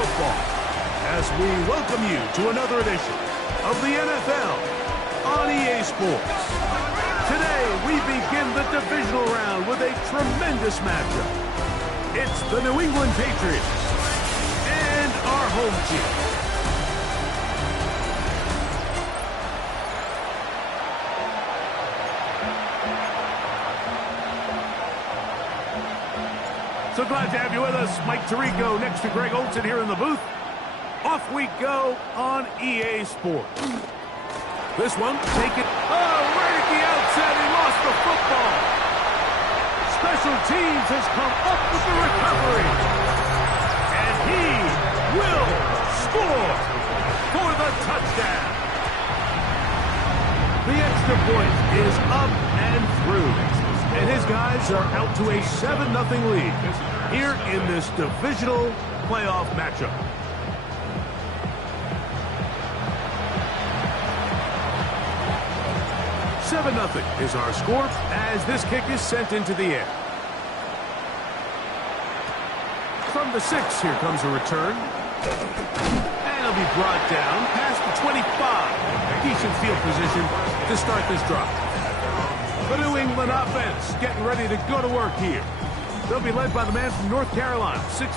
football as we welcome you to another edition of the NFL on EA Sports. Today, we begin the divisional round with a tremendous matchup. It's the New England Patriots and our home team. So glad to have you with us. Mike Tirico next to Greg Olsen here in the booth. Off we go on EA Sports. This one, take it. Oh, right at the outset, he lost the football. Special Teams has come up with the recovery. And he will score for the touchdown. The extra point is up and through. And his guys are out to a 7-0 lead here in this divisional playoff matchup. $7-0 is our score as this kick is sent into the air. From the 6, here comes a return. And it'll be brought down past the 25. Decent field position to start this drive. The New England offense getting ready to go to work here. They'll be led by the man from North Carolina, 6'4",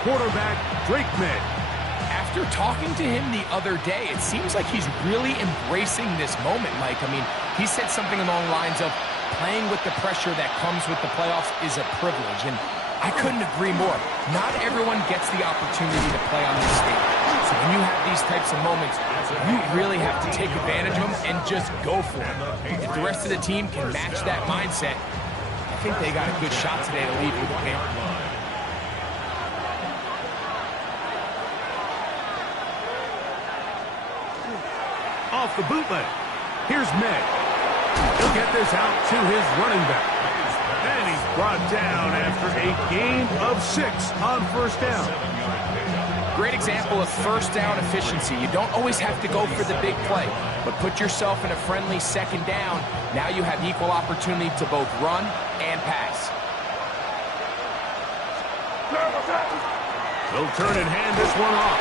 quarterback Drake May. After talking to him the other day, it seems like he's really embracing this moment, Mike. I mean, he said something along the lines of playing with the pressure that comes with the playoffs is a privilege, and I couldn't agree more. Not everyone gets the opportunity to play on this stage. So when you have these types of moments, you really have to take advantage of them and just go for it. If the rest of the team can match that mindset, I think they got a good shot today to lead with the win. Off the bootleg. Here's May. He'll get this out to his running back. And he's brought down after a gain of 6 on first down. Great example of first down efficiency. You don't always have to go for the big play, but put yourself in a friendly second down. Now you have equal opportunity to both run and pass. He'll turn and hand this one off.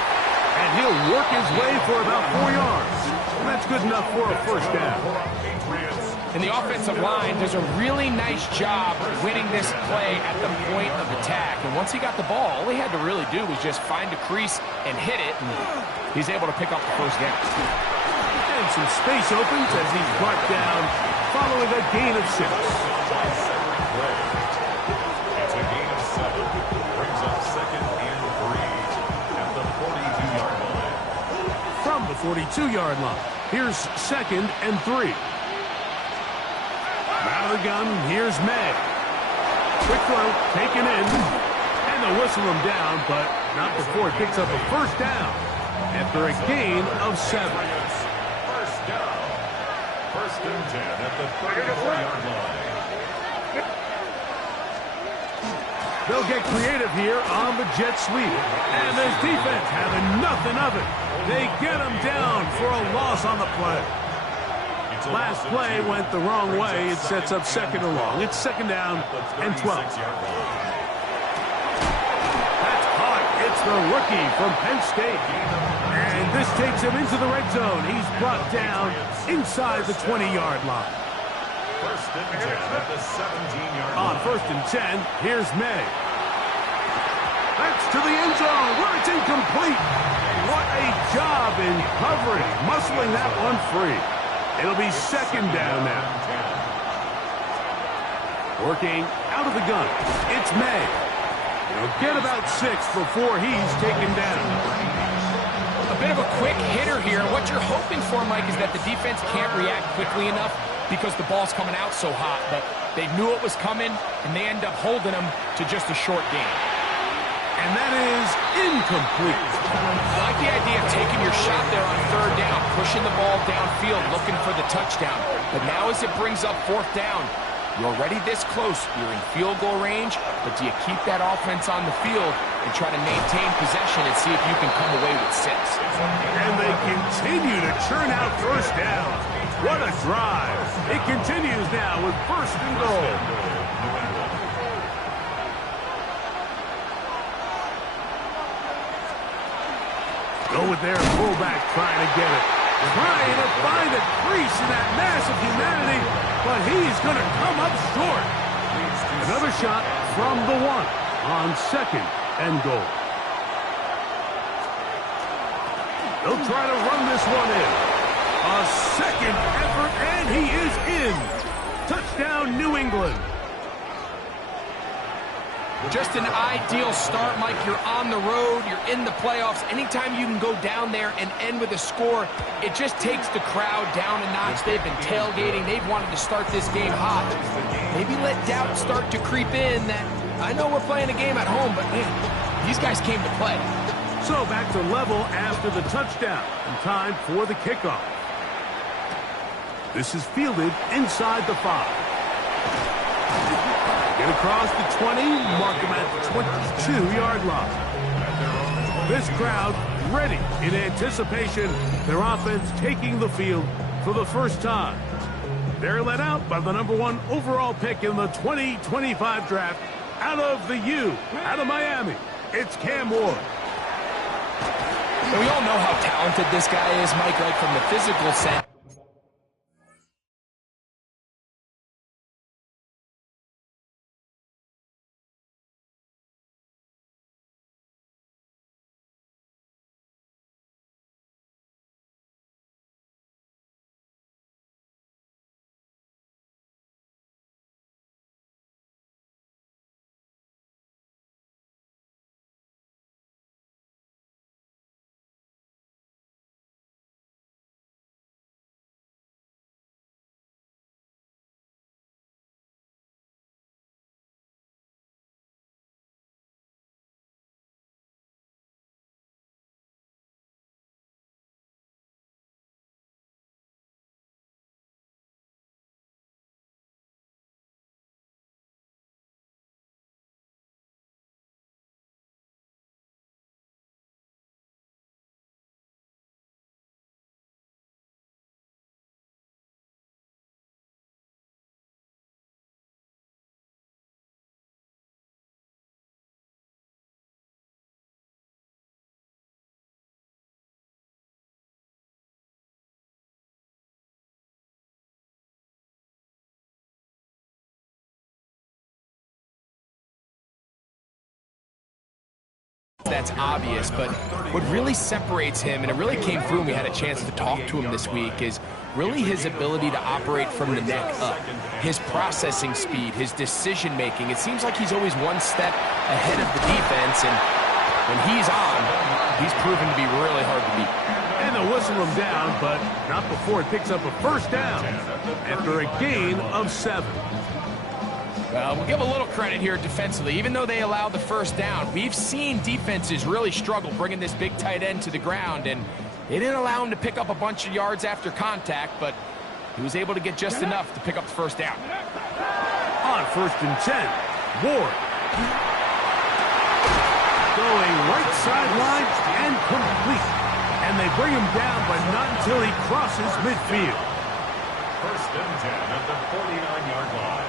And he'll work his way for about 4 yards. And that's good enough for a first down. And the offensive line does a really nice job winning this play at the point of attack. And once he got the ball, all he had to really do was just find a crease and hit it. And he's able to pick up the first down. And some space opens as he's brought down following a gain of 6. It's a gain of 7. Brings up 2nd and 3 at the 42-yard line. From the 42-yard line, here's 2nd and 3. Out of the gun, here's May. Quick throw, taken in, and they'll whistle him down, but not before he picks up a first down after a gain of 7. First down. 1st and 10 at the 34-yard line. They'll get creative here on the jet sweep, and this defense having nothing of it. They get him down for a loss on the play. Last play went the wrong way. It sets up 2nd and long. It's 2nd down and 12. That's caught. It's the rookie from Penn State. And this takes him into the red zone. He's brought down inside the 20-yard line. 1st and 10 at the 17-yard line. On 1st and 10, here's May. That's to the end zone where it's incomplete. What a job in covering, muscling that one free. It'll be 2nd down now. Working out of the gun. It's May. He'll get about 6 before he's taken down. A bit of a quick hitter here. What you're hoping for, Mike, is that the defense can't react quickly enough because the ball's coming out so hot. But they knew it was coming, and they end up holding them to just a short gain. And that is incomplete. I like the idea of taking your shot there on 3rd down, pushing the ball downfield, looking for the touchdown. But now as it brings up 4th down, you're already this close. You're in field goal range, but do you keep that offense on the field and try to maintain possession and see if you can come away with 6? And they continue to churn out first down. What a drive. It continues now with 1st and goal. their fullback trying to get it. Trying to find a crease in that mass of humanity, but he's going to come up short. Another shot from the 1 on 2nd and goal. They'll try to run this one in. A second effort, and he is in. Touchdown, New England. Just an ideal start, Mike. You're on the road. You're in the playoffs. Anytime you can go down there and end with a score, it just takes the crowd down a notch. They've been tailgating. They've wanted to start this game hot. Maybe let doubt start to creep in that, I know we're playing a game at home, but man, these guys came to play. So back to level after the touchdown. And time for the kickoff. This is fielded inside the 5. Get across the 20, mark him at the 22-yard line. This crowd ready in anticipation. Their offense taking the field for the first time. They're led out by the number 1 overall pick in the 2025 draft out of the U, out of Miami. It's Cam Ward. And we all know how talented this guy is, Mike, right from the physical sense. That's obvious, but what really separates him, and it really came through when we had a chance to talk to him this week, is really his ability to operate from the neck up. His processing speed, his decision-making. It seems like he's always one step ahead of the defense, and when he's on, he's proven to be really hard to beat. And they'll whistle him down, but not before it picks up a first down after a gain of 7. Well, we'll give a little credit here defensively. Even though they allowed the first down, we've seen defenses really struggle bringing this big tight end to the ground, and they didn't allow him to pick up a bunch of yards after contact, but he was able to get just enough to pick up the first down. On 1st and 10, Ward. Going right sideline and complete. And they bring him down, but not until he crosses midfield. 1st and 10 at the 49-yard line.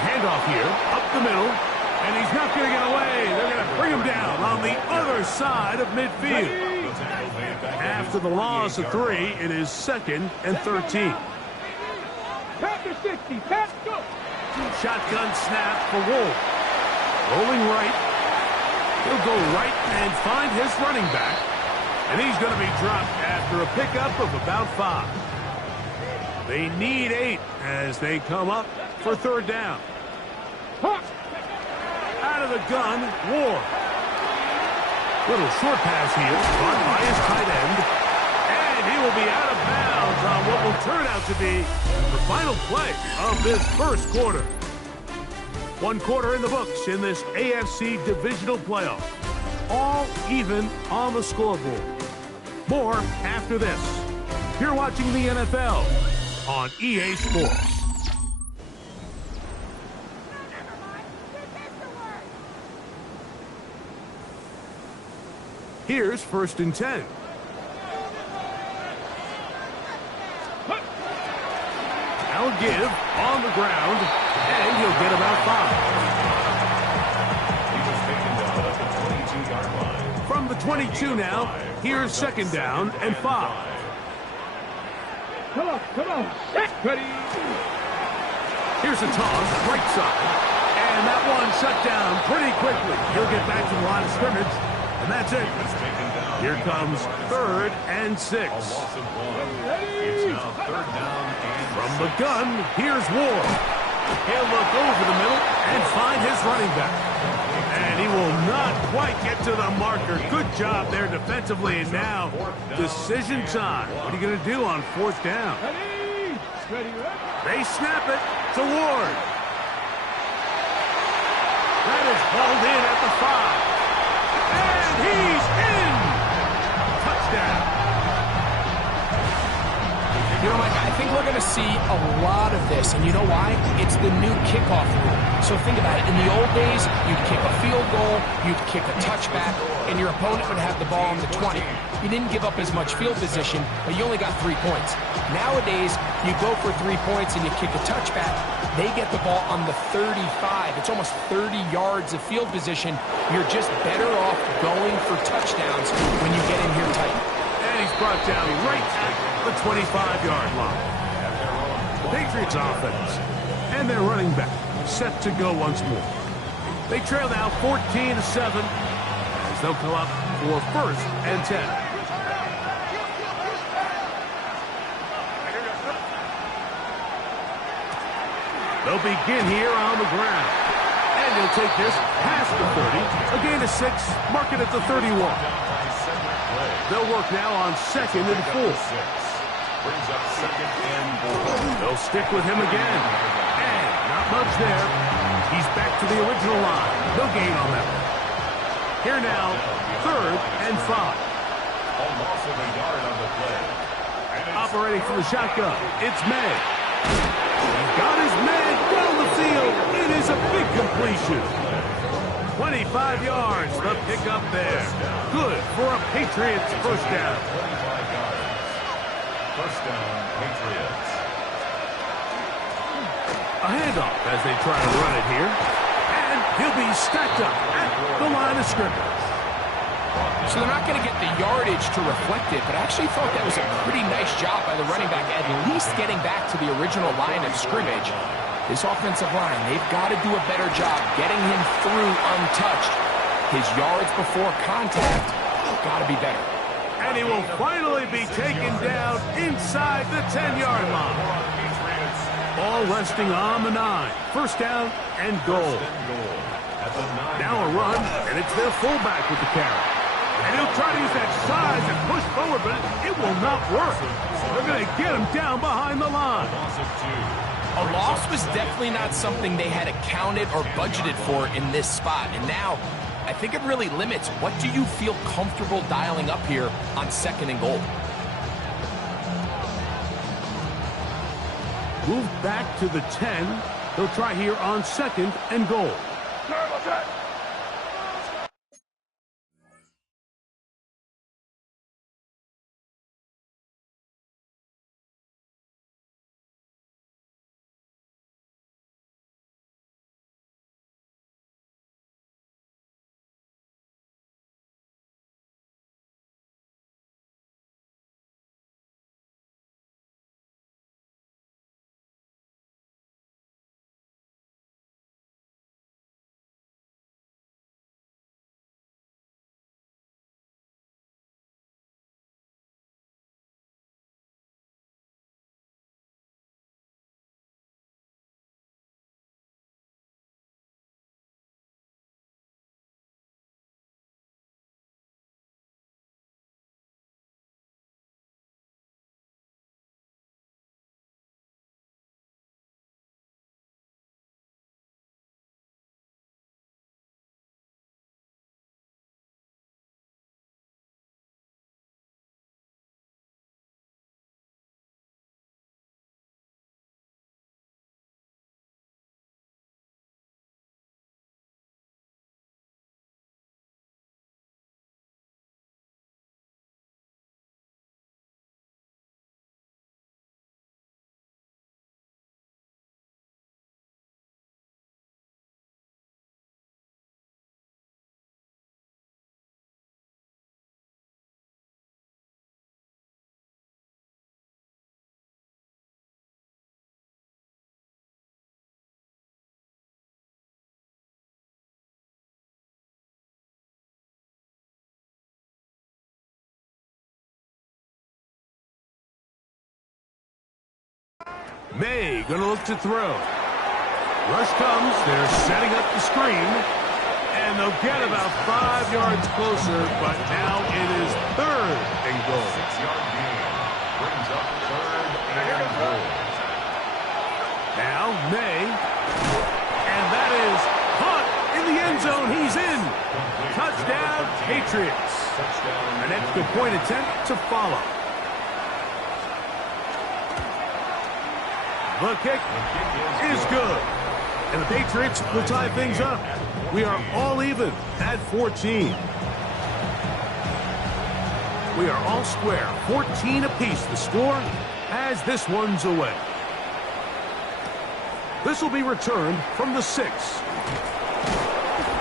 Handoff here, up the middle, and he's not going to get away. They're going to bring him down on the other side of midfield. After the loss of 3, it is 2nd and 13. Shotgun snap for Wolf. Rolling right. He'll go right and find his running back, and he's going to be dropped after a pickup of about 5. They need 8 as they come up for 3rd down. Out of the gun, Ward. Little short pass here, caught by his tight end. And he will be out of bounds on what will turn out to be the final play of this first quarter. 1 quarter in the books in this AFC Divisional playoff. All even on the scoreboard. More after this. You're watching the NFL on EA Sports. Here's 1st and 10. I'll give on the ground, and he'll get about 5. He was taken down at the 22 now. Here's second down and 5. Come on. Ready. Here's a toss, right side. And that one shut down pretty quickly. He'll get back to the line of scrimmage, and that's it. Here comes 3rd and 6. It's now 3rd down and From the gun, here's Ward. He'll look over the middle and find his running back. And he will not quite get to the marker. Good job there defensively. And now, decision time. What are you going to do on 4th down? Ready. They snap it to Ward. That is hauled in at the 5. And he's in! Touchdown. You know, Mike, I think we're going to see a lot of this, and you know why? It's the new kickoff rule. So think about it. In the old days, you'd kick a field goal, you'd kick a touchback, and your opponent would have the ball on the 20. You didn't give up as much field position, but you only got 3 points. Nowadays, you go for 3 points and you kick a touchback. They get the ball on the 35. It's almost 30 yards of field position. You're just better off going for touchdowns when you get in here tight. And he's brought down right at the 25-yard line. Patriots offense. And their running back set to go once more. They trail now 14-7 as they'll come up for 1st and 10. They'll begin here on the ground. And he'll take this past the 30. A gain of 6. Mark it at the 31. They'll work now on 2nd and 4. brings up 2nd and 4. They'll stick with him again. And not much there. He's back to the original line. No gain on that one. Here now, 3rd and 5. A loss of a yard on the play. Operating from the shotgun, it's May. He's got his man down the field. It is a big completion. 25 yards, the pickup there. Good for a Patriots first down. 25 yards. First down, Patriots. A handoff as they try to run it here. And he'll be stacked up at the line of scrimmage. So they're not going to get the yardage to reflect it, but I actually thought that was a pretty nice job by the running back, at least getting back to the original line of scrimmage. This offensive line, they've got to do a better job getting him through untouched. His yards before contact, got to be better. And he will finally be taken down inside the 10-yard line. All resting on the 9. First down and goal. Now a run, and it's their fullback with the carry. And he'll try to use that size and push forward, but it will not work. They're going to get him down behind the line. A loss was definitely not something they had accounted or budgeted for in this spot. And now, I think it really limits what do you feel comfortable dialing up here on 2nd and goal. Move back to the 10. They'll try here on 2nd and goal. May going to look to throw. Rush comes. They're setting up the screen. And they'll get about 5 yards closer, but now it is 3rd and goal. 6-yard gain brings up 3rd and goal. Now May. And that is caught in the end zone. He's in. Touchdown, Patriots. An extra point attempt to follow. The kick is good. And the Patriots will tie things up. We are all even at 14. We are all square. 14 apiece the score as this one's away. This will be returned from the 6.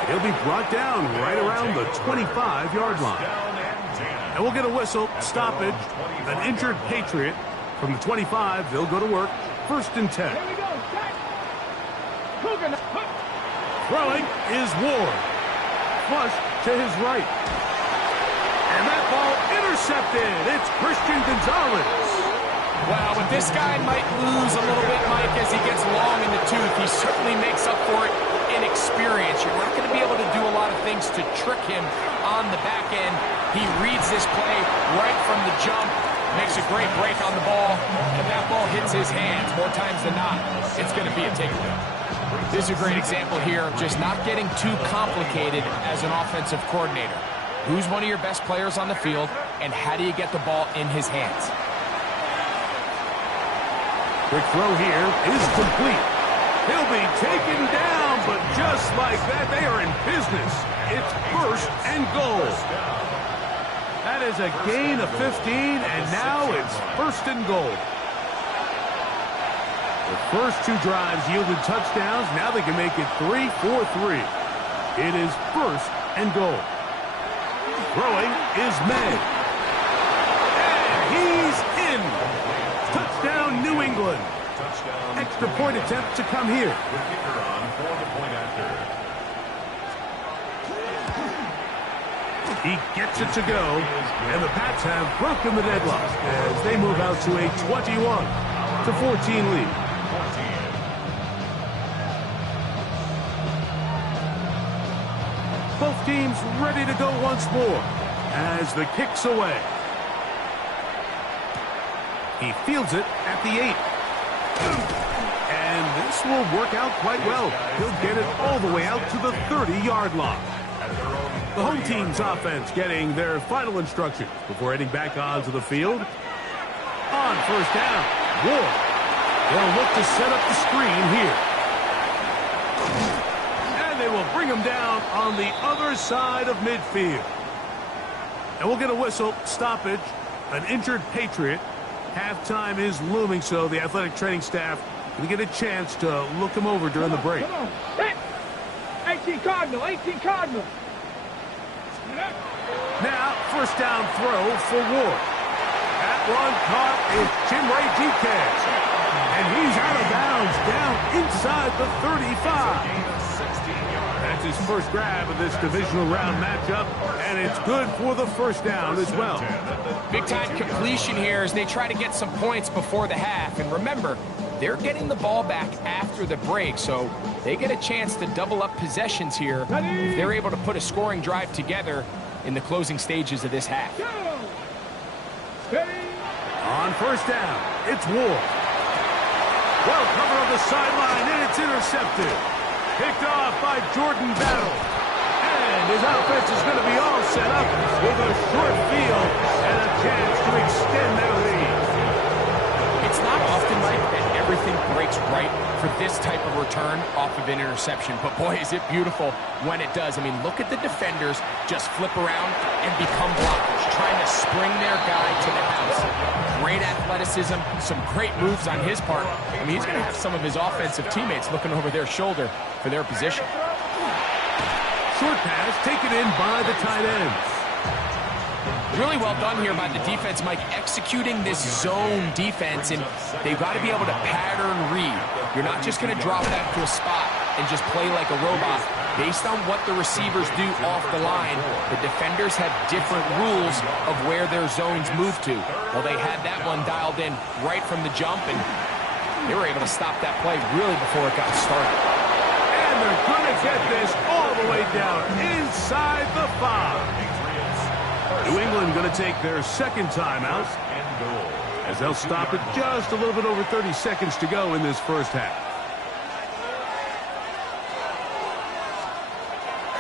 He'll be brought down right around the 25-yard line. And we'll get a whistle, stoppage, an injured Patriot. From the 25, they'll go to work. 1st and 10. Here we go. Throwing is Ward. Flush to his right. And that ball intercepted. It's Christian Gonzalez. Well, but this guy might lose a little bit, Mike, as he gets long in the tooth. He certainly makes up for it in experience. You're not going to be able to do a lot of things to trick him on the back end. He reads this play right from the jump, makes a great break on the ball, and that ball hits his hands more times than not. It's going to be a takeaway. This is a great example here of just not getting too complicated as an offensive coordinator. Who's one of your best players on the field, and how do you get the ball in his hands? Quick throw here is complete. He'll be taken down, but just like that, they are in business. It's 1st and goal. That is a gain of 15, and now it's 1st and goal. The first 2 drives yielded touchdowns. Now they can make it 3-4-3. It is 1st and goal. Throwing is May. And he's in. Touchdown, New England. Extra point attempt to come here. The kicker on for the point after. He gets it to go, and the Pats have broken the deadlock as they move out to a 21-14 lead. Both teams ready to go once more as the kick's away. He fields it at the 8. And this will work out quite well. He'll get it all the way out to the 30-yard line. The home team's offense getting their final instructions before heading back onto the field. On 1st down, Ward. They'll look to set up the screen here. And they will bring him down on the other side of midfield. And we'll get a whistle, stoppage, an injured Patriot. Halftime is looming, so the athletic training staff will get a chance to look him over during the break. Come on. 18 Cardinal, 18 Cardinal. Now, 1st down throw for Ward. That one caught is Chimray Diquez. And he's out of bounds down inside the 35. That's his first grab of this divisional round matchup, and it's good for the 1st down as well. Big-time completion here as they try to get some points before the half. And remember, they're getting the ball back after the break, so they get a chance to double up possessions here if they're able to put a scoring drive together in the closing stages of this half. On 1st down, it's Ward. Well covered on the sideline, and it's intercepted. Picked off by Jordan Battle. And his offense is going to be all set up with a short field and a chance to extend their lead. It's not often, Mike, that everything breaks right for this type of return off of an interception. But boy, is it beautiful when it does. I mean, look at the defenders just flip around and become blockers, trying to spring their guy to the house. Great athleticism, some great moves on his part. I mean, he's going to have some of his offensive teammates looking over their shoulder for their position. Short pass taken in by the tight ends. Really well done here by the defense, Mike, executing this zone defense, and they've got to be able to pattern read. You're not just going to drop back to a spot and just play like a robot. Based on what the receivers do off the line, the defenders have different rules of where their zones move to. Well, they had that one dialed in right from the jump, and They were able to stop that play really before it got started. And they're going to get this all the way down inside the 5. New England going to take their second timeout as they'll stop it just a little bit over 30 seconds to go in this first half.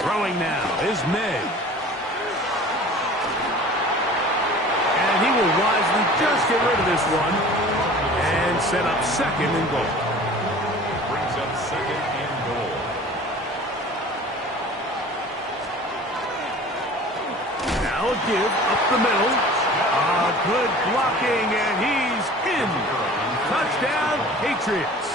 Throwing now is May. And he will wisely just get rid of this one and set up second and goal. Brings up second and goal. Now a give up the middle. Good blocking, and he's in. Touchdown, Patriots.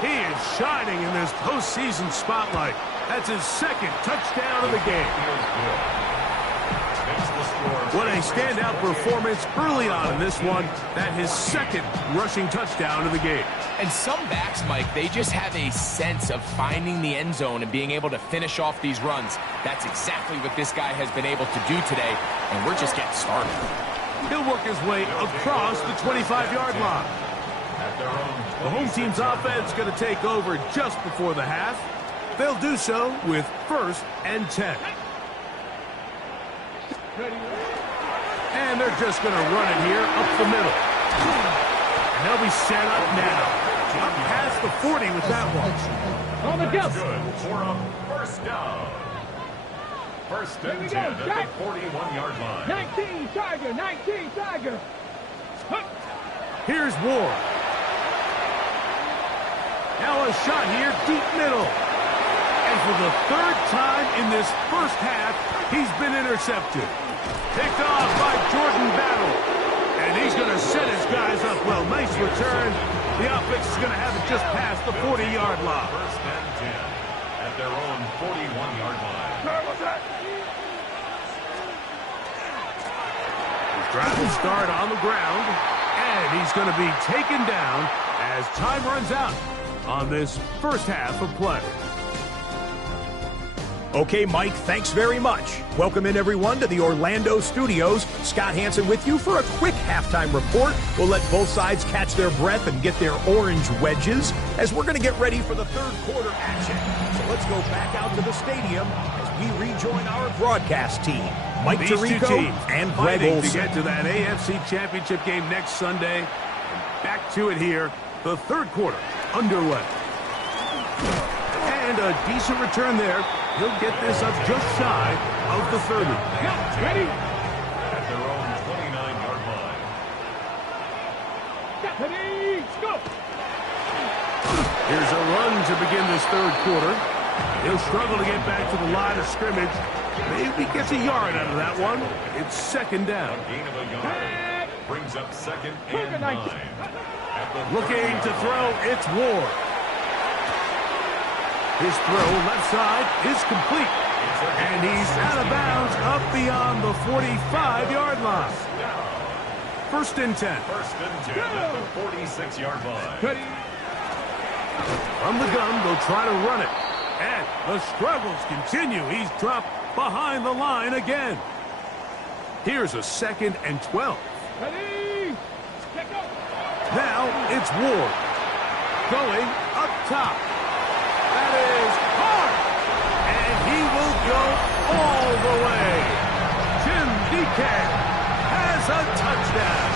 He is shining in this postseason spotlight. That's his second touchdown of the game. What a standout performance early on in this one. That his second rushing touchdown of the game. And some backs, Mike, they just have a sense of finding the end zone and being able to finish off these runs. That's exactly what this guy has been able to do today, and we're just getting started. He'll work his way across the 25-yard line. The home team's offense going to take over just before the half. They'll do so with 1st and 10. And they're just going to run it here up the middle. And they'll be set up now. Up past the 40 with that one. On the go. Good for a first down. First and 10 at the 41-yard line. 19 Tiger, 19 Tiger. Here's Ward. Now a shot here, deep middle. And for the 3rd time in this first half, he's been intercepted. Picked off by Jordan Battle. And he's going to set his guys up well. Nice return. The offense is going to have it just past the 40-yard line. First and 10 at their own 41-yard line. His drive will start on the ground. And he's going to be taken down as time runs out on this first half of play. Okay, Mike, thanks very much. Welcome in, everyone, to the Orlando studios. Scott Hansen with you for a quick halftime report. We'll let both sides catch their breath and get their orange wedges as we're going to get ready for the 3rd quarter action. So let's go back out to the stadium as we rejoin our broadcast team. Mike Tirico and Greg Olson. To get to that AFC Championship game next Sunday. And back to it here, the 3rd quarter underway. And a decent return there. He'll get this up just shy of the 30. Ready? At their own 29-yard line. Ready, go. Here's a run to begin this 3rd quarter. He'll struggle to get back to the line of scrimmage. Maybe gets a yard out of that one. It's 2nd down. A gain of a yard. Brings up 2nd and 9. Looking to throw, it's Ward. His throw left side is complete. And he's out of bounds up beyond the 45-yard line. 1st and 10. First and 10 at the 46-yard line. Ready? From the gun, they'll try to run it. And the struggles continue. He's dropped behind the line again. Here's a 2nd and 12. Ready? Get go. Now it's Ward. Going up top. That is hard. And he will go all the way. Jim DeCamp has a touchdown.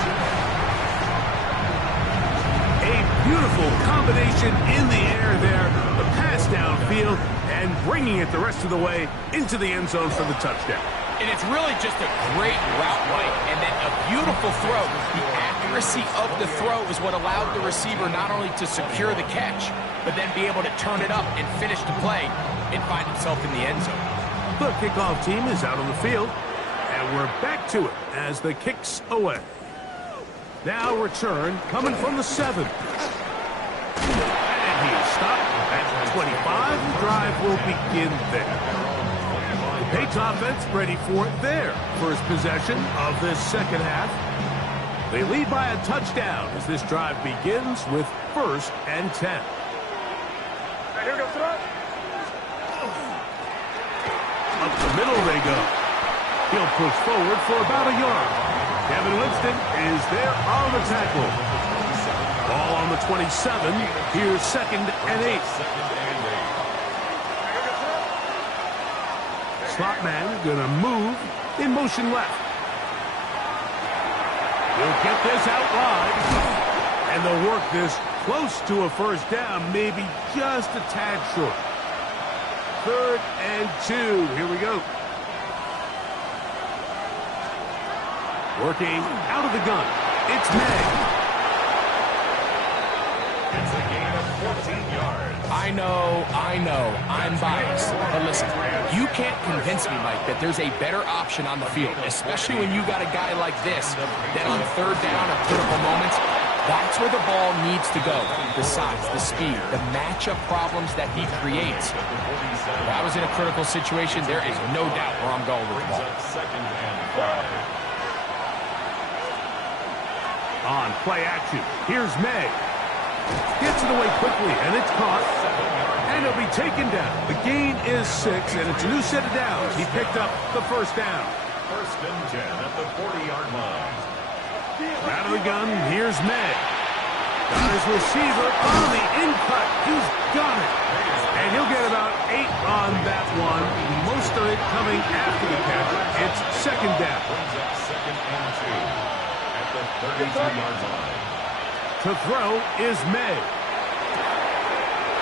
A beautiful combination in the air there. The pass downfield and bringing it the rest of the way into the end zone for the touchdown. And it's really just a great route, Mike, and then a beautiful throw. The accuracy of the throw is what allowed the receiver not only to secure the catch, but then be able to turn it up and finish the play and find himself in the end zone. The kickoff team is out on the field, and we're back to it as the kick's away. Now return coming from the 7. And he is stopped at 25. The drive will begin there. The Patriots offense ready for it there. First possession of this 2nd half. They lead by a touchdown as this drive begins with 1st and 10. Up the middle they go. He'll push forward for about a yard. Kevin Winston is there on the tackle. Ball on the 27. Here's 2nd and 8. Slot man going to move in motion left. He'll get this out wide. And they'll work this close to a first down, maybe just a tad short. 3rd and 2. Here we go. Working out of the gun. It's May. It's a gain of 14 yards. I know, I'm biased. But listen, you can't convince me, Mike, that there's a better option on the field, especially when you got a guy like this that on 3rd down or critical moments, that's where the ball needs to go. The size, the speed, the matchup problems that he creates. If I was in a critical situation, there is no doubt where I'm going with the ball. 2nd and 5. On play action. Here's May. Gets it away quickly, and it's caught. And it'll be taken down. The gain is 6, and it's a new set of downs. He picked up the first down. 1st and 10 at the 40-yard line. Out of the gun, here's May. Got his receiver on the in-cut. He's got it. And he'll get about 8 on that one. Most of it coming after the catch. It's 2nd down. Brings up 2nd and 2 at the 33-yard line. To throw is May.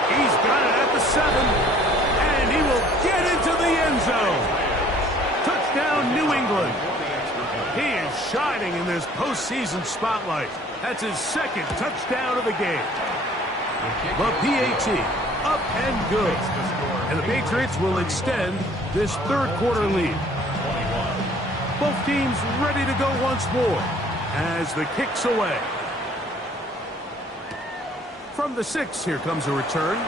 He's got it at the 7. And he will get into the end zone. Touchdown, New England. He is shining in this postseason spotlight. That's his 2nd touchdown of the game. The PAT, up and good. And the Patriots will extend this 3rd quarter lead. Both teams ready to go once more as the kick's away. From the 6, here comes a return.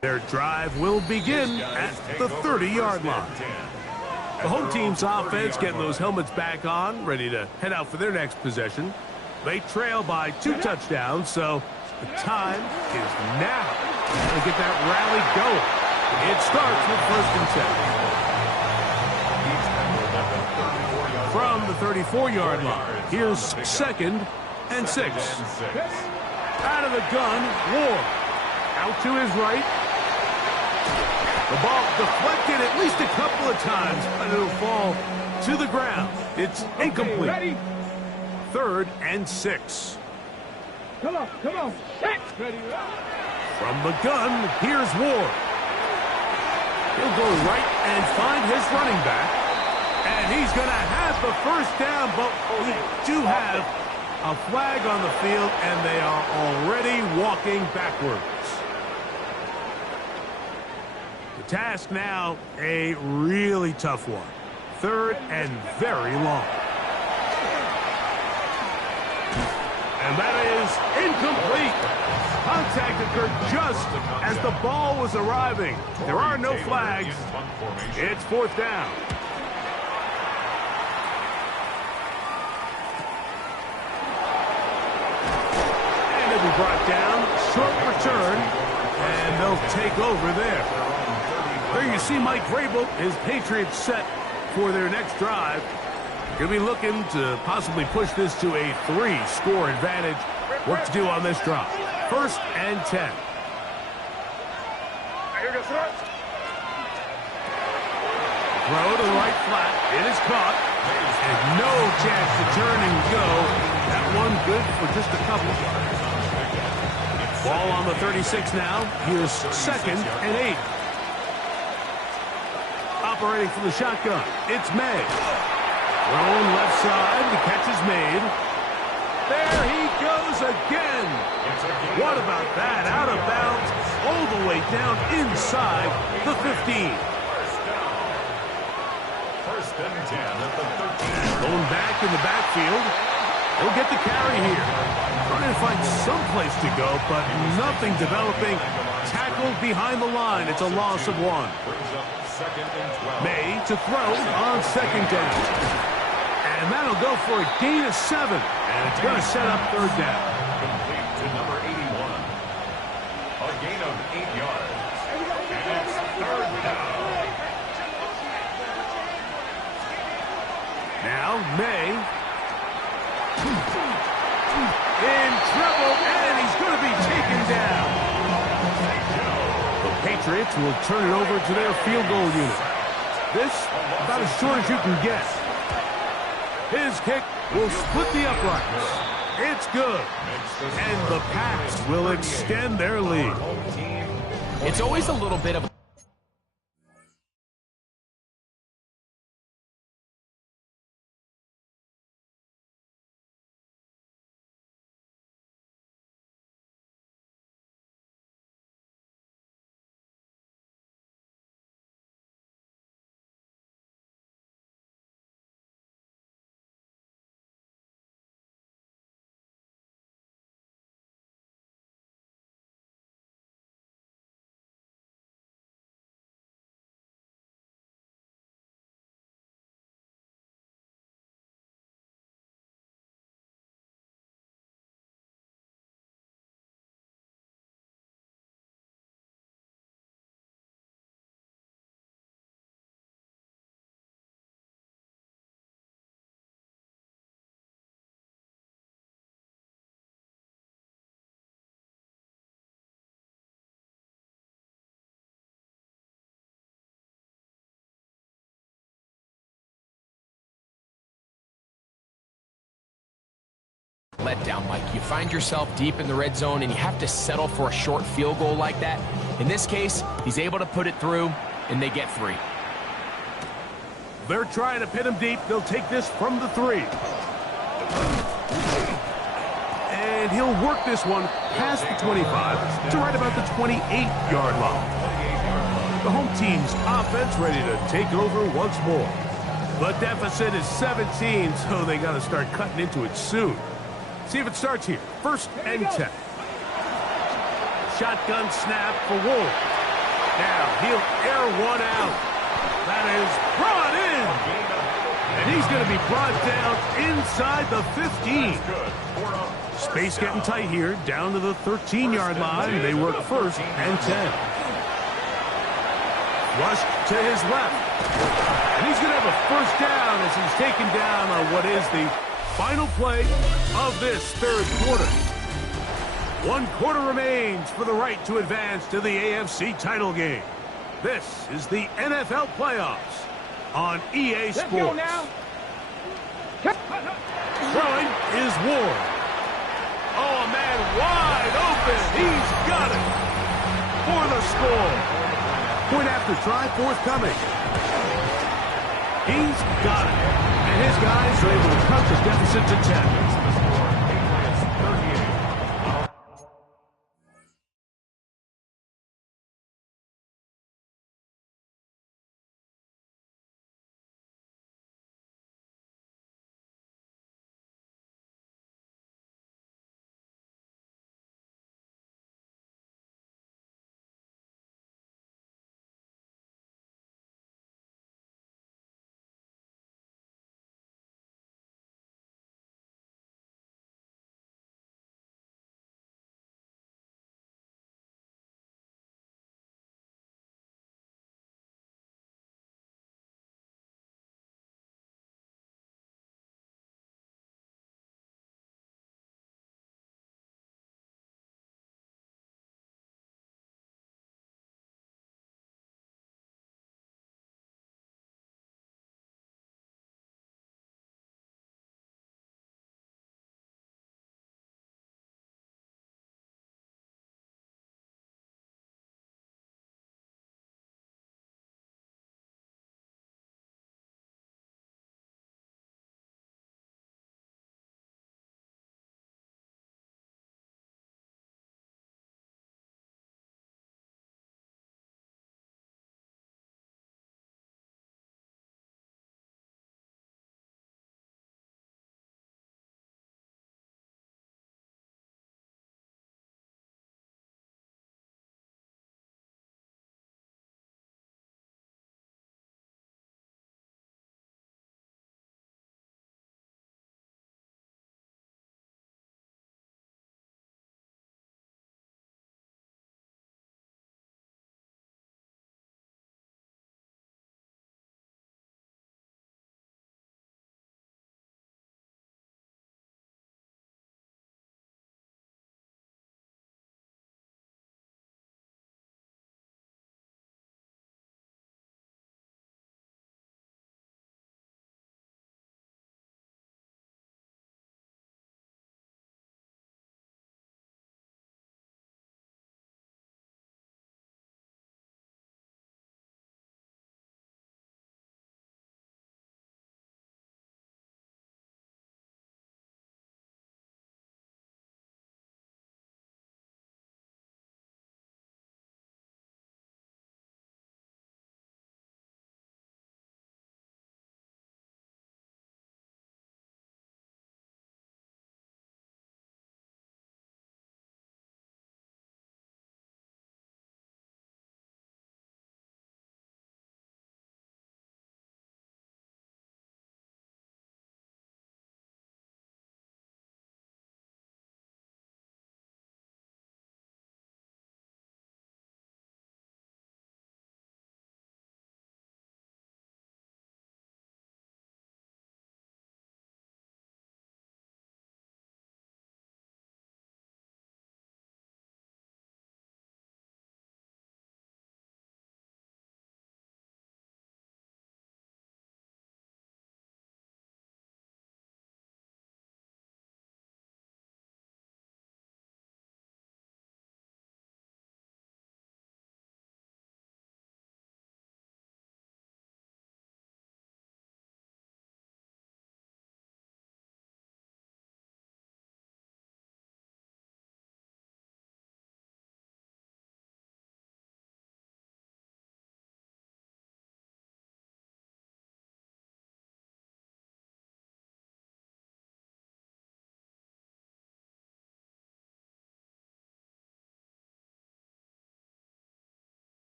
Their drive will begin at the 30-yard line. The home team's offense getting those helmets back on, ready to head out for their next possession. They trail by 2 touchdowns, so the time is now to get that rally going. It starts with 1st and 10. From the 34-yard line, here's 2nd and 6. Out of the gun, Ward. Out to his right. The ball deflected at least a couple of times, and it'll fall to the ground. It's incomplete. Ready? 3rd and 6. Come on. Set. Ready. From the gun, here's Ward. He'll go right and find his running back. And he's going to have the 1st down, but we do have a flag on the field, and they are already walking backwards. The task now, a really tough one. 3rd and very long. And that is incomplete. Contact occurred just as the ball was arriving. There are no flags. It's 4th down. And it'll be brought down. Short return. And they'll take over there. There you see Mike Vrabel, his Patriots set for their next drive. Going to be looking to possibly push this to a 3-score advantage. Work to do on this drive. 1st and 10. Throw to the right flat. It is caught. And no chance to turn and go. That one good for just a couple. Ball on the 36 now. Here's 2nd and 8. Operating from the shotgun. It's May. Thrown left side. The catch is made. There he goes again. What about that? Out of bounds. All the way down inside the 15. 1st and 10 at the 13. Going back in the backfield. He'll get the carry here. Trying to find some place to go, but nothing developing. Tackled behind the line. It's a loss of 1. Brings up 2nd and 12. May to throw on 2nd down. And that'll go for a gain of 7. And it's going to set up 3rd down. Complete to number 81. A gain of 8 yards. And it's 3rd down. Now May. In trouble, and he's going to be taken down. The Patriots will turn it over to their field goal unit. This about as short as you can get. His kick will split the uprights. It's good. And the Pats will extend their lead. It's always a little bit of letdown, Mike. You find yourself deep in the red zone and you have to settle for a short field goal like that. In this case, he's able to put it through, and they get 3. They're trying to pin him deep. They'll take this from the 3. And he'll work this one past the 25 to right about the 28-yard line. The home team's offense ready to take over once more. The deficit is 17, so they got to start cutting into it soon. See if it starts here. 1st and 10. Shotgun snap for Wolf. Now he'll air one out. That is brought in. And he's going to be brought down inside the 15. Space getting tight here, down to the 13-yard line. They work first and 10. Flushed to his left. And he's going to have a first down as he's taken down on what is the final play of this third quarter. 1 quarter remains for the right to advance to the AFC title game. This is the NFL playoffs on EA Sports. Let's go now. Throwing is Ward. Oh, a man wide open. He's got it for the score. Point after try forthcoming. He's got it. And his guys are able to cut the deficit to 10.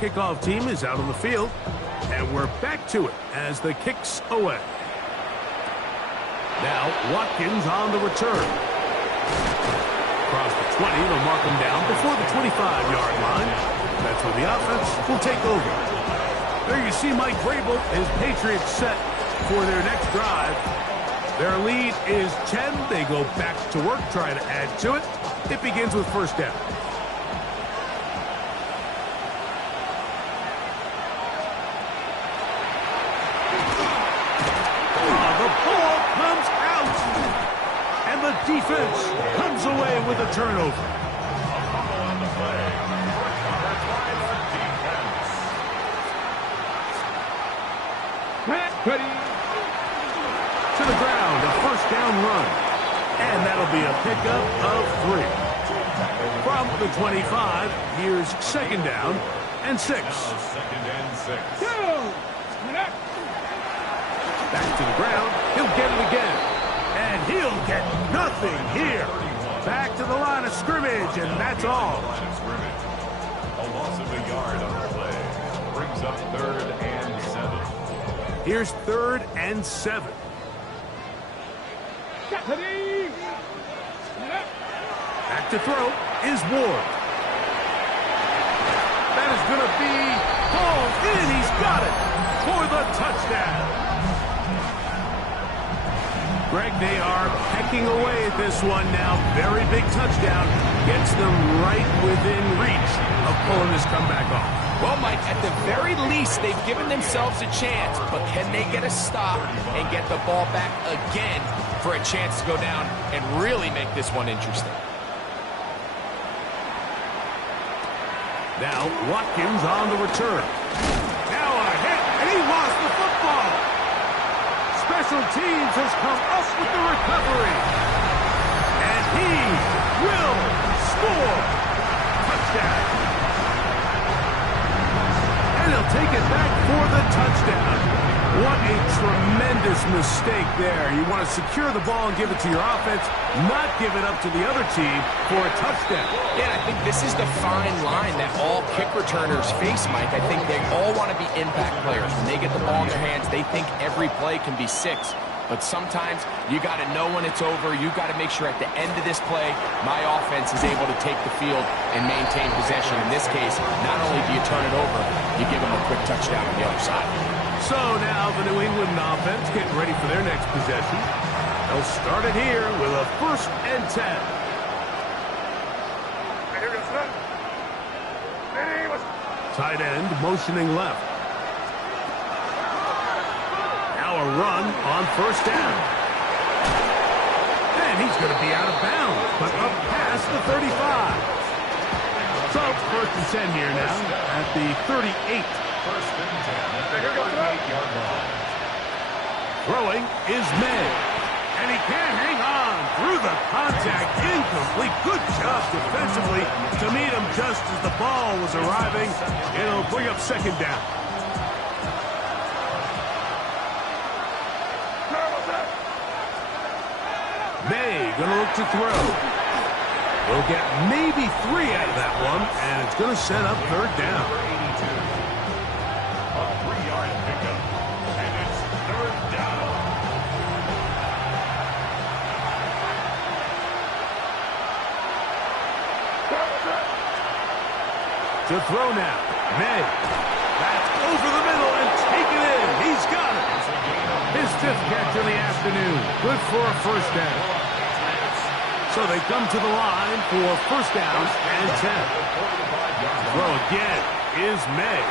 kickoff team is out on the field. And we're back to it as the kick's away. Now, Watkins on the return. Across the 20, they'll mark him down before the 25-yard line. That's where the offense will take over. There you see Mike Vrabel, his Patriots set for their next drive. Their lead is 10. They go back to work, trying to add to it. It begins with first down. The defense comes away with a turnover. Ready. To the ground, a first down run. And that'll be a pickup of 3. From the 25, here's second down and 6. Second and 6. Back to the ground. He'll get it again. And he'll get nothing here. Back to the line of scrimmage, and that's all. A loss of a yard on the play. Brings up 3rd and 7. Here's 3rd and 7. Back to throw is Ward. That is going to be hauled in. He's got it for the touchdown. Greg, they are pecking away at this one now. Very big touchdown. Gets them right within reach of pulling this comeback off. Well, Mike, at the very least, they've given themselves a chance, but can they get a stop and get the ball back again for a chance to go down and really make this one interesting? Now, Watkins on the return. Now a hit, and he lost the football. Special teams has come up with the recovery. And he will score. Touchdown. And he'll take it back for the touchdown. What a tremendous mistake there. You want to secure the ball and give it to your offense, not give it up to the other team for a touchdown. Yeah, I think this is the fine line that all kick returners face, Mike. I think they all want to be impact players. When they get the ball in their hands, they think every play can be 6. But sometimes you got to know when it's over. You got to make sure at the end of this play, my offense is able to take the field and maintain possession. In this case, not only do you turn it over, you give them a quick touchdown on the other side. So now the New England offense getting ready for their next possession. They'll start it here with a 1st and 10. Tight end motioning left. Now a run on 1st down. And he's going to be out of bounds, but up past the 35. So 1st and 10 here now at the 38. 1st and 10 at the 38-yard line. Throwing is May. And he can't hang on through the contact. Incomplete. Good job defensively to meet him just as the ball was arriving. It'll bring up 2nd down. May gonna look to throw. He'll get maybe 3 out of that one, and it's gonna set up 3rd down. A 3-yard pickup, and it's 3rd down. To throw now, May. That's over the middle and taken in. He's got it. His 5th catch of the afternoon. Good for a 1st down. So they come to the line for 1st down and 10. Throw again is May.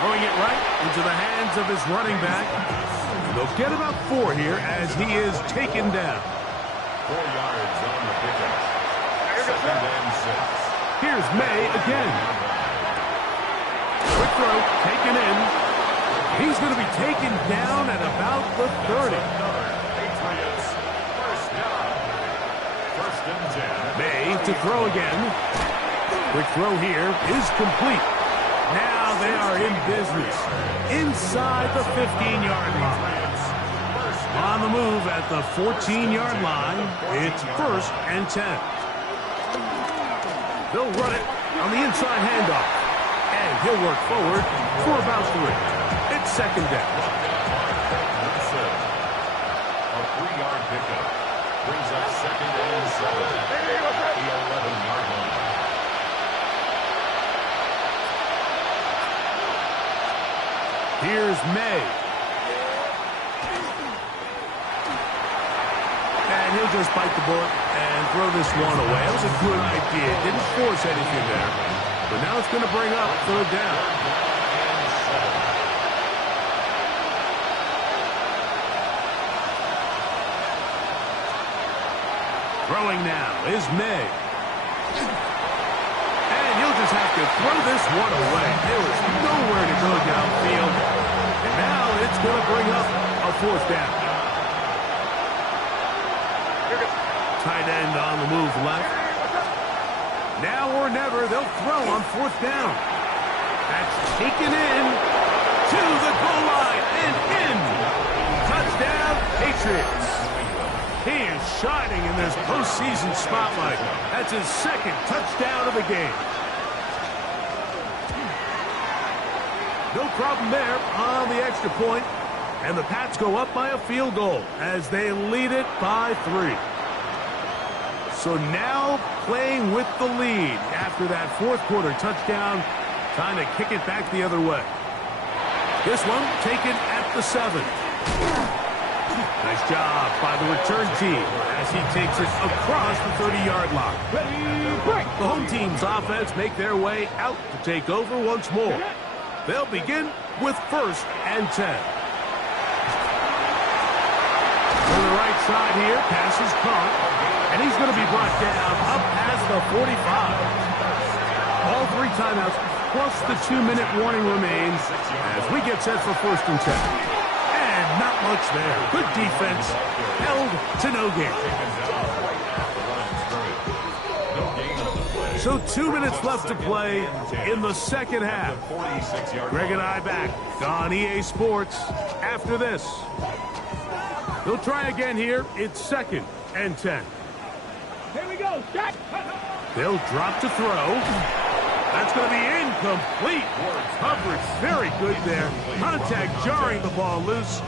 Throwing it right into the hands of his running back. And they'll get about 4 here as he is taken down. 4 yards on the pickup. 2nd and 6. Here's May again. Quick throw, taken in. He's going to be taken down at about the 30. Patriots, 1st down. 1st and 10. May to throw again. Quick throw here is complete. Now they are in business. Inside the 15-yard line. On the move at the 14-yard line. It's 1st and 10. They'll run it on the inside handoff. And he'll work forward for about 3. It's second down. A 3-yard pickup brings up second and 7 at the 11-yard line. Here's May. And he'll just bite the bullet and throw this one away. That was a good idea. Didn't force anything there. But now it's going to bring up third down. Throwing now is May. And he'll just have to throw this one away. There was nowhere to go downfield. And now it's going to bring up a fourth down. Tight end on the move left. Now or never, they'll throw on fourth down. That's taken in to the goal line and in. Touchdown, Patriots. He is shining in this postseason spotlight. That's his second touchdown of the game. No problem there on the extra point. And the Pats go up by a field goal as they lead it by 3. So now playing with the lead after that fourth quarter touchdown, trying to kick it back the other way. This one taken at the 7. Nice job by the return team as he takes it across the 30-yard line. The home team's offense make their way out to take over once more. They'll begin with first and 10. To the right side here, pass is caught, and he's going to be brought down up past the 45. All 3 timeouts plus the 2-minute warning remains as we get set for first and 10. And not much there. Good defense, held to no gain. So 2 minutes left to play in the second half. Greg and I back on EA Sports after this. They'll try again here. It's second and 10. Here we go. Shot. They'll drop to throw. That's going to be incomplete. Coverage very good there. Contact jarring the ball loose.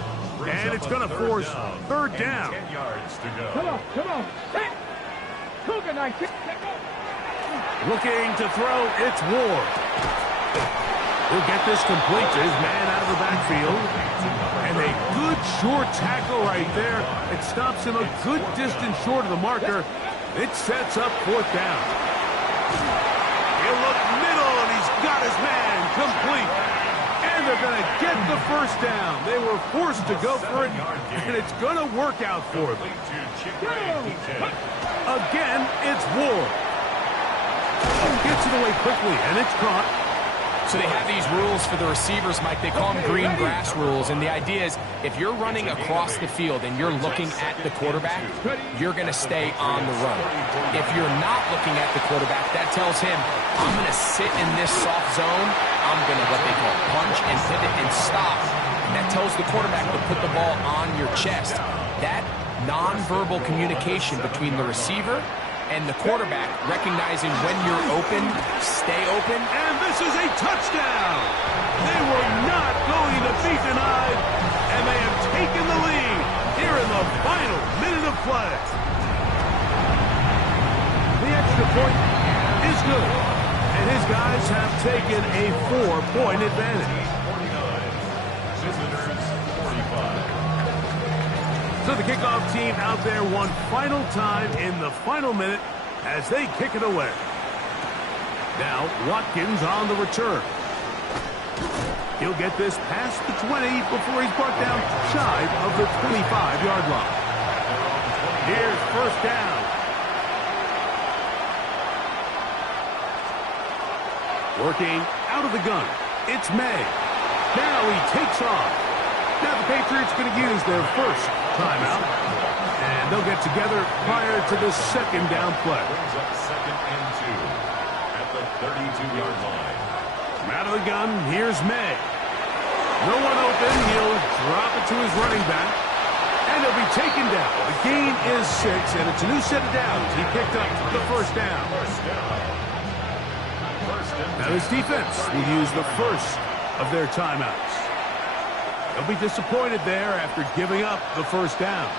And it's going to force third down. 10 yards to go. Come on. Set. Cougar 19. Looking to throw, it's Ward. He'll get this complete to his man out of the backfield. And a good short tackle right there. It stops him a good distance short of the marker. It sets up fourth down. He'll look middle, and he's got his man complete. And they're going to get the first down. They were forced to go for it, and it's going to work out for them. Again, it's Ward. Gets it away quickly, and it's caught. So they have these rules for the receivers, Mike. They call them green grass rules. And the idea is if you're running across the field and you're looking at the quarterback, you're going to stay on the run. If you're not looking at the quarterback, that tells him, I'm going to sit in this soft zone. I'm going to what they call punch and pivot and stop. And that tells the quarterback to put the ball on your chest. That nonverbal communication between the receiver and the quarterback, recognizing when you're open, stay open. And this is a touchdown. They were not going to be denied, and they have taken the lead here in the final minute of play. The extra point is good, and his guys have taken a 4-point advantage. 49. Visitors 45. So the kickoff team out there one final time in the final minute as they kick it away. Now Watkins on the return. He'll get this past the 20 before he's brought down shy of the 25-yard line. Here's first down. Working out of the gun. It's May. Now he takes off. Now the Patriots going to use their first timeout, and they'll get together prior to the second down play. Brings up second and 2 at the 32-yard line. From out of the gun, here's May. No one open. He'll drop it to his running back, and he'll be taken down. The gain is 6, and it's a new set of downs. He picked up the first down. Now this defense will use the first of their timeouts. They'll be disappointed there after giving up the first down.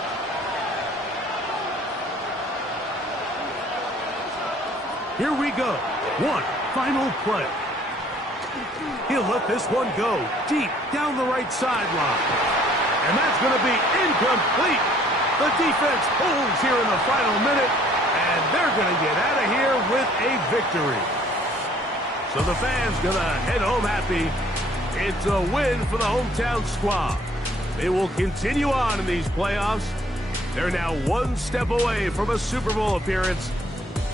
Here we go. One final play. He'll let this one go deep down the right sideline. And that's going to be incomplete. The defense holds here in the final minute, and they're going to get out of here with a victory. So the fans going to head home happy. It's a win for the hometown squad. They will continue on in these playoffs. They're now one step away from a Super Bowl appearance.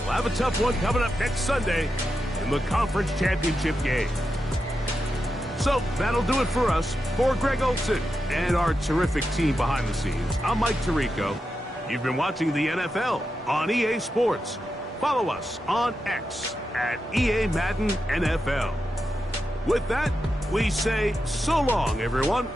We'll have a tough one coming up next Sunday in the conference championship game. So that'll do it for us. For Greg Olsen and our terrific team behind the scenes, I'm Mike Tirico. You've been watching the NFL on EA Sports. Follow us on X at EA Madden NFL. With that, we say so long, everyone.